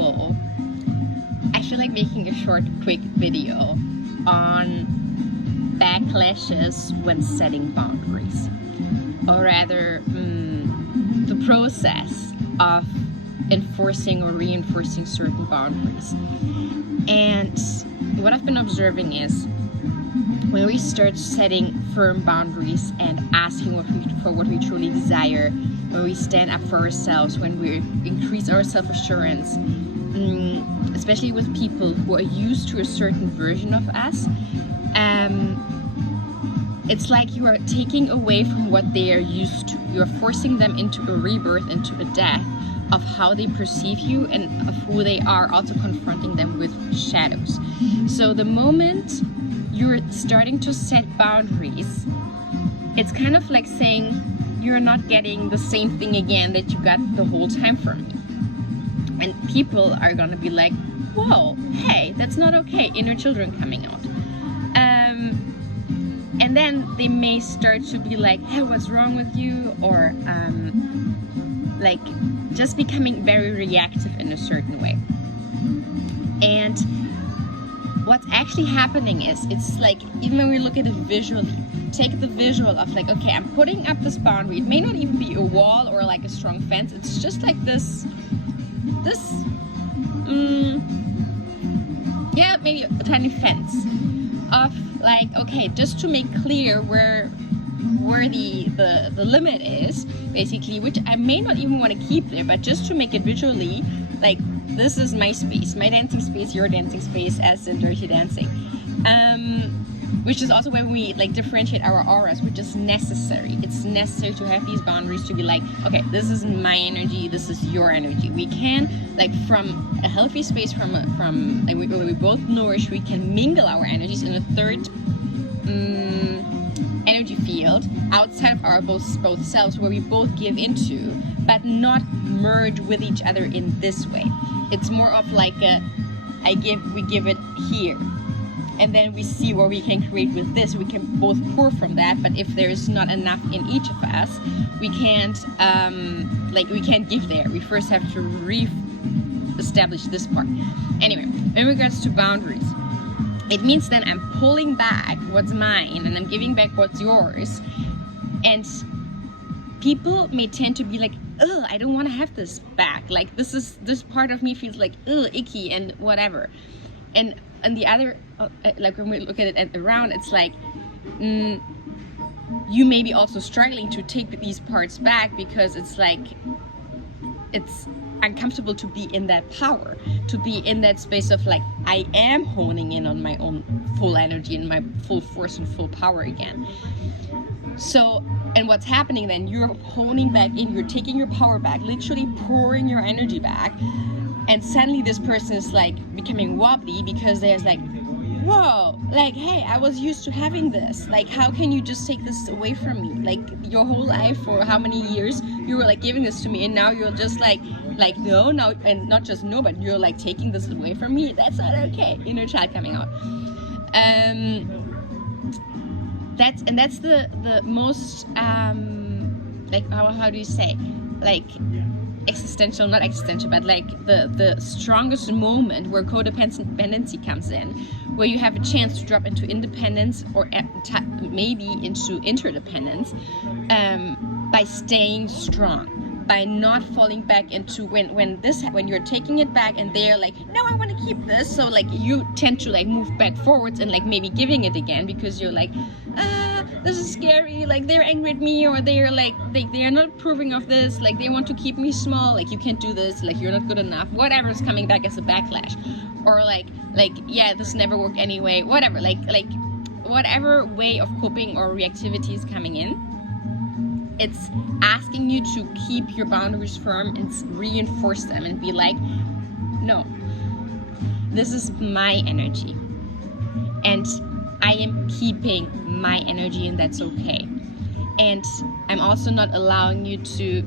example, I feel like making a short, quick video on backlashes when setting boundaries, or rather the process of enforcing or reinforcing certain boundaries. And what I've been observing is when we start setting firm boundaries and asking for what we truly desire, when we stand up for ourselves, when we increase our self-assurance, especially with people who are used to a certain version of us, it's like you are taking away from what they are used to. You're forcing them into a rebirth, into a death of how they perceive you and of who they are, also confronting them with shadows. So the moment you're starting to set boundaries, it's kind of like saying you're not getting the same thing again that you got the whole time from me. And people are gonna be like, whoa, hey, that's not okay, inner children coming out. And then they may start to be like, hey, what's wrong with you? Or like just becoming very reactive in a certain way. And what's actually happening is, it's like, even when we look at it visually, take the visual of like, okay, I'm putting up this boundary. It may not even be a wall or like a strong fence. It's just like this yeah, maybe a tiny fence of like, okay, just to make clear where the limit is, basically, which I may not even want to keep there, but just to make it visually, like, this is my space, my dancing space, your dancing space, as in Dirty Dancing. Which is also when we like differentiate our auras, which is necessary. It's necessary to have these boundaries to be like, okay, this is my energy, this is your energy. We can, like, from a healthy space, from like where we both nourish, we can mingle our energies in a third energy field outside of our both selves, where we both give into, but not merge with each other in this way. It's more of like a we give it here. And then we see what we can create with this. We can both pour from that, but if there's not enough in each of us, we can't we can't give there. We first have to re-establish this part. Anyway, in regards to boundaries, it means then I'm pulling back what's mine and I'm giving back what's yours. And people may tend to be like, ugh, I don't want to have this back. Like, this part of me feels like, ugh, icky and whatever. And the other, like when we look at it around, it's like, you may be also struggling to take these parts back because it's like, it's uncomfortable to be in that power, to be in that space of like, I am honing in on my own full energy and my full force and full power again. So, and what's happening then, you're honing back in, you're taking your power back, literally pouring your energy back. And suddenly this person is like becoming wobbly because there's like, whoa, like, hey, I was used to having this. Like, how can you just take this away from me? Like, your whole life, for how many years you were like giving this to me, and now you're just like no, now, and not just no, but you're like taking this away from me. That's not okay. Inner child coming out. That's the most like, how do you say, like, existential, not existential, but like the strongest moment where codependency comes in, where you have a chance to drop into independence or maybe into interdependence, by staying strong, by not falling back into when you're taking it back and they're like, no, I want to keep this. So like you tend to like move back forwards and like maybe giving it again because you're like, this is scary, like they're angry at me, or they're like they're not approving of this, like they want to keep me small, like you can't do this, like you're not good enough, whatever's coming back as a backlash, or like yeah, this never worked anyway, whatever, like whatever way of coping or reactivity is coming in. It's asking you to keep your boundaries firm and reinforce them and be like, no, this is my energy and I am keeping my energy, and that's okay. And I'm also not allowing you to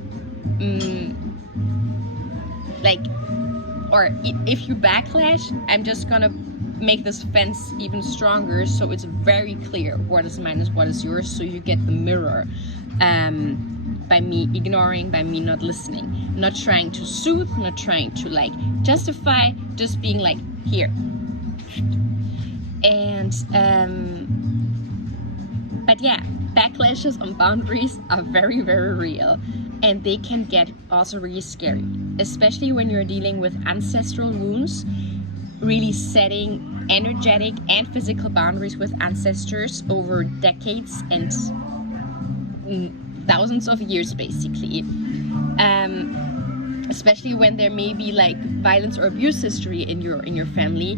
or if you backlash, I'm just gonna make this fence even stronger, so it's very clear what is mine and what is yours, so you get the mirror by me ignoring, by me not listening, not trying to soothe, not trying to like justify, just being like, here. And but yeah, backlashes on boundaries are very, very real, and they can get also really scary, especially when you're dealing with ancestral wounds. Really setting energetic and physical boundaries with ancestors over decades and thousands of years, basically. Especially when there may be like violence or abuse history in your family,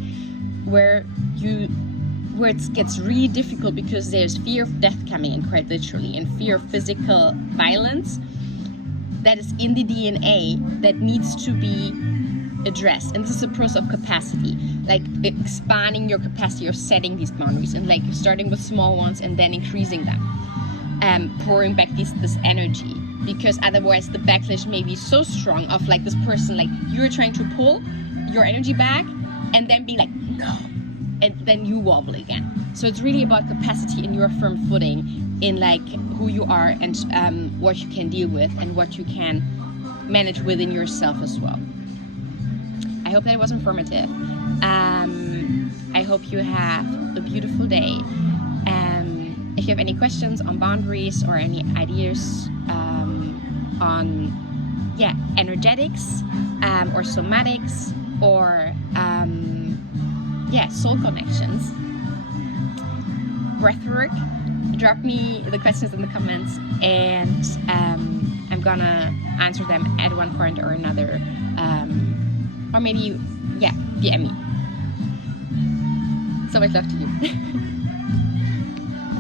where it gets really difficult because there's fear of death coming in, quite literally, and fear of physical violence that is in the DNA that needs to be addressed. And this is a process of capacity, like expanding your capacity or setting these boundaries, and like starting with small ones and then increasing them, pouring back this energy, because otherwise the backlash may be so strong of like this person, like you're trying to pull your energy back and then be like, no, and then you wobble again. So it's really about capacity and your firm footing in like who you are and what you can deal with and what you can manage within yourself as well. I hope that was informative. I hope you have a beautiful day. If you have any questions on boundaries or any ideas on energetics or somatics or soul connections, breathwork, drop me the questions in the comments, and I'm gonna answer them at one point or another. Or maybe, DM me. So much love to you.